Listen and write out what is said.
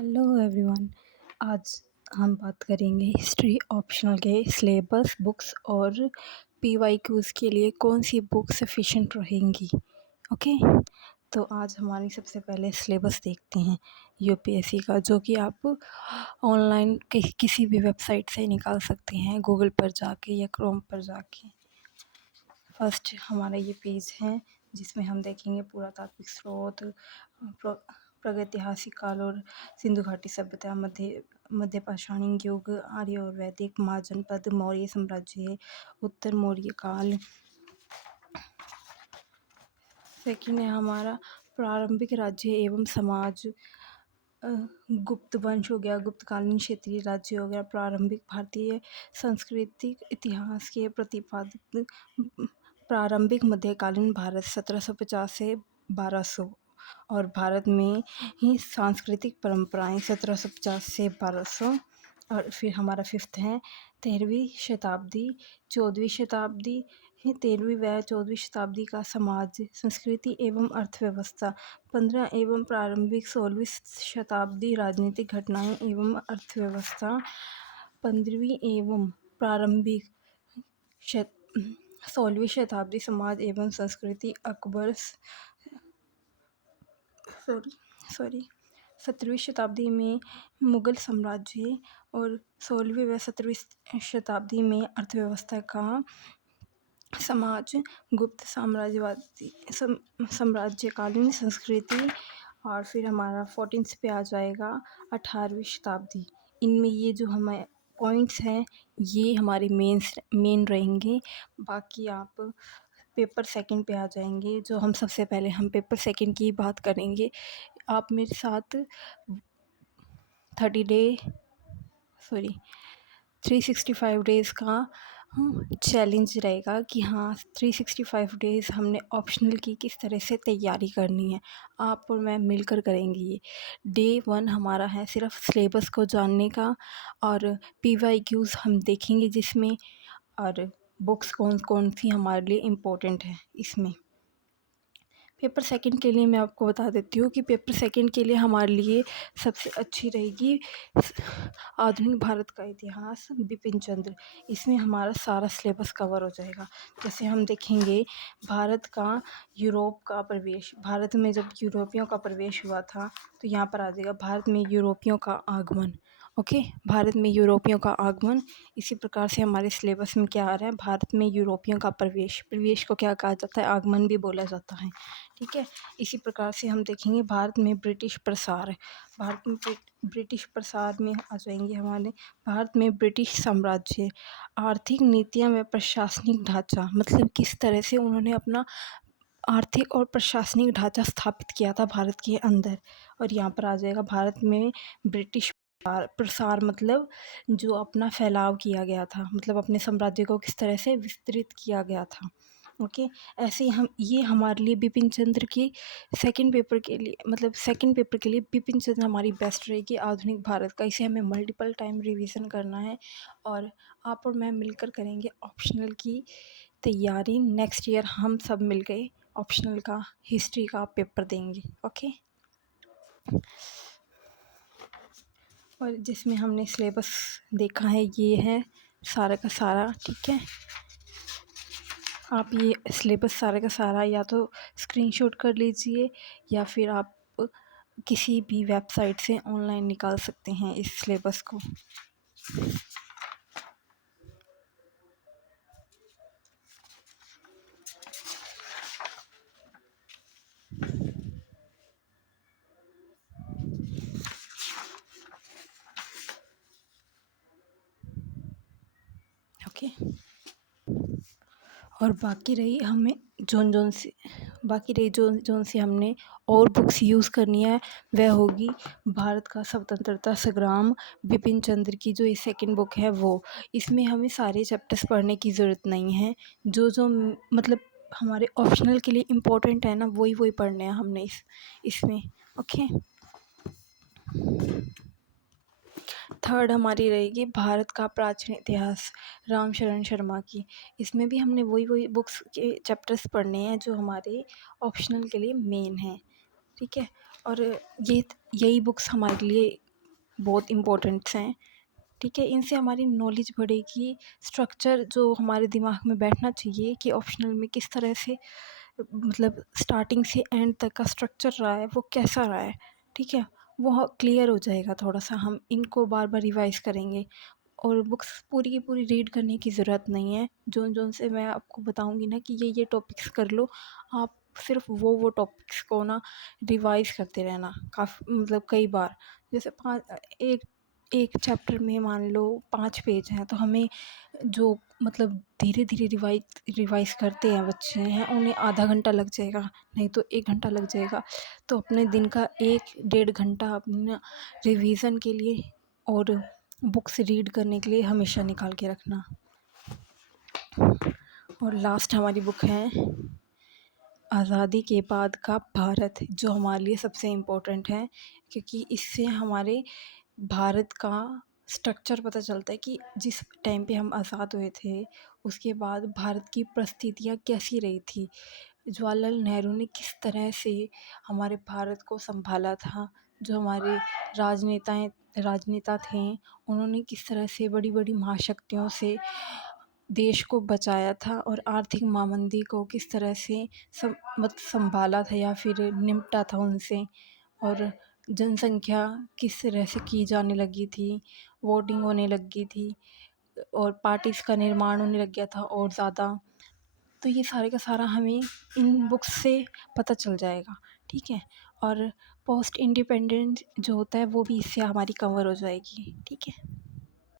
Hello everyone. आज हम बात करेंगे हिस्ट्री ऑप्शनल के सिलेबस बुक्स और पीवाईक्यूज़ के लिए कौन सी बुक सफिशिएंट रहेंगी। ओके, तो आज हमारी सबसे पहले सिलेबस देखते हैं यूपीएससी का, जो कि आप ऑनलाइन किसी भी वेबसाइट से निकाल सकते हैं, गूगल पर जाके या क्रोम पर जाके। फर्स्ट हमारा ये पेज है जिसमें हम देखेंगे पुरातात्विक स्रोत, प्रागैतिहासिक काल और सिंधु घाटी सभ्यता, मध्य पाषाणिक युग, आर्य और वैदिक, महाजनपद, मौर्य साम्राज्य, उत्तर मौर्य काल। सेकंड है हमारा प्रारंभिक राज्य एवं समाज, गुप्त वंश हो गया, गुप्तकालीन क्षेत्रीय राज्य हो गया, प्रारंभिक भारतीय सांस्कृतिक इतिहास के प्रतिपादित, प्रारंभिक मध्यकालीन भारत 1750 से 1200, और भारत में ही सांस्कृतिक परंपराएं 1750 से 1200। और फिर हमारा फिफ्थ है 13वीं शताब्दी 14वीं शताब्दी, 13वीं व 14वीं शताब्दी का समाज, संस्कृति एवं अर्थव्यवस्था। 15 एवं प्रारंभिक 16वीं शताब्दी राजनीतिक घटनाएं एवं अर्थव्यवस्था। 15वीं एवं प्रारंभिक 16वीं शताब्दी समाज एवं संस्कृति, अकबर, सॉरी 17वीं शताब्दी में मुगल साम्राज्य, और 16वीं व 17वीं शताब्दी में अर्थव्यवस्था का समाज, गुप्त साम्राज्यवादी साम्राज्यकालीन संस्कृति। और फिर हमारा 14th पे आ जाएगा 18वीं शताब्दी। इनमें ये जो हमारे पॉइंट्स हैं ये हमारे मेन रहेंगे। बाकी आप पेपर सेकंड पे आ जाएंगे, जो हम सबसे पहले हम पेपर सेकंड की बात करेंगे। आप मेरे साथ 365 डेज़ का चैलेंज रहेगा कि हाँ 365 डेज़ हमने ऑप्शनल की किस तरह से तैयारी करनी है। आप और मैं मिलकर करेंगे ये। डे 1 हमारा है सिर्फ सिलेबस को जानने का, और पीवाईक्यूज़ हम देखेंगे जिसमें, और बुक्स कौन कौन सी हमारे लिए इम्पोर्टेंट है इसमें। पेपर सेकंड के लिए मैं आपको बता देती हूँ कि पेपर सेकंड के लिए हमारे लिए सबसे अच्छी रहेगी आधुनिक भारत का इतिहास, बिपिन चंद्र। इसमें हमारा सारा सिलेबस कवर हो जाएगा। जैसे हम देखेंगे भारत का यूरोप का प्रवेश, भारत में जब यूरोपियों का प्रवेश हुआ था तो यहाँ पर आ जाएगा भारत में यूरोपियों का आगमन। ओके, भारत में यूरोपियों का आगमन। इसी प्रकार से हमारे सिलेबस में क्या आ रहा है, भारत में यूरोपियों का प्रवेश, प्रवेश को क्या कहा जाता है, आगमन भी बोला जाता है। ठीक है, इसी प्रकार से हम देखेंगे भारत में ब्रिटिश प्रसार, भारत में ब्रिटिश प्रसार में आ जाएंगे हमारे भारत में ब्रिटिश साम्राज्य, आर्थिक नीतियाँ व प्रशासनिक ढांचा, मतलब किस तरह से उन्होंने अपना आर्थिक और प्रशासनिक ढांचा स्थापित किया था भारत के अंदर। और यहाँ पर आ जाएगा भारत में ब्रिटिश प्रसार, मतलब जो अपना फैलाव किया गया था, मतलब अपने साम्राज्य को किस तरह से विस्तृत किया गया था। ओके, ऐसे ही हम ये हमारे लिए बिपिन चंद्र की सेकंड पेपर के लिए, मतलब सेकंड पेपर के लिए बिपिन चंद्र हमारी बेस्ट रहेगी आधुनिक भारत का। इसे हमें मल्टीपल टाइम रिवीजन करना है, और आप और मैं मिलकर करेंगे ऑप्शनल की तैयारी। नेक्स्ट ईयर हम सब मिल गए ऑप्शनल का हिस्ट्री का पेपर देंगे। ओके, और जिसमें हमने सिलेबस देखा है ये है सारा का सारा। ठीक है, आप ये सिलेबस सारा का सारा या तो स्क्रीनशॉट कर लीजिए या फिर आप किसी भी वेबसाइट से ऑनलाइन निकाल सकते हैं इस सिलेबस को। ओके, और बाकी रही हमें जोन सी हमने और बुक्स यूज़ करनी है, वह होगी भारत का स्वतंत्रता संग्राम, बिपिन चंद्र की जो ये सेकंड बुक है वो। इसमें हमें सारे चैप्टर्स पढ़ने की ज़रूरत नहीं है, जो मतलब हमारे ऑप्शनल के लिए इम्पोर्टेंट है ना, वही पढ़ने हैं हमने इसमें। ओके, थर्ड हमारी रहेगी भारत का प्राचीन इतिहास, रामशरण शर्मा की। इसमें भी हमने वही बुक्स के चैप्टर्स पढ़ने हैं जो हमारे ऑप्शनल के लिए मेन हैं। ठीक है, और यही बुक्स हमारे लिए बहुत इम्पोर्टेंट्स हैं, ठीक है। इनसे हमारी नॉलेज बढ़ेगी, स्ट्रक्चर जो हमारे दिमाग में बैठना चाहिए कि ऑप्शनल में किस तरह से मतलब स्टार्टिंग से एंड तक का स्ट्रक्चर रहा है वो कैसा रहा है, ठीक है, वो क्लियर हो जाएगा। थोड़ा सा हम इनको बार बार रिवाइज करेंगे और बुक्स पूरी की पूरी रीड करने की ज़रूरत नहीं है। जोन जोन से मैं आपको बताऊंगी ना कि ये टॉपिक्स कर लो, आप सिर्फ वो टॉपिक्स को ना रिवाइज करते रहना काफ़ी मतलब कई बार। जैसे एक एक चैप्टर में मान लो 5 पेज हैं, तो हमें जो मतलब धीरे धीरे रिवाइज करते हैं बच्चे हैं उन्हें आधा घंटा लग जाएगा, नहीं तो 1 घंटा लग जाएगा। तो अपने दिन का 1 डेढ़ घंटा अपना रिवीजन के लिए और बुक्स रीड करने के लिए हमेशा निकाल के रखना। और लास्ट हमारी बुक है आज़ादी के बाद का भारत, जो हमारे लिए सबसे इम्पोर्टेंट है, क्योंकि इससे हमारे भारत का स्ट्रक्चर पता चलता है कि जिस टाइम पे हम आज़ाद हुए थे उसके बाद भारत की परिस्थितियाँ कैसी रही थी, जवाहरलाल नेहरू ने किस तरह से हमारे भारत को संभाला था, जो हमारे राजनेता थे उन्होंने किस तरह से बड़ी बड़ी महाशक्तियों से देश को बचाया था और आर्थिक महामंदी को किस तरह से संभाला था या फिर निपटा था उनसे, और जनसंख्या किस तरह से की जाने लगी थी, वोटिंग होने लगी थी और पार्टीज़ का निर्माण होने लग गया था और ज़्यादा। तो ये सारे का सारा हमें इन बुक्स से पता चल जाएगा, ठीक है। और पोस्ट इंडिपेंडेंट जो होता है वो भी इससे हमारी कवर हो जाएगी, ठीक है।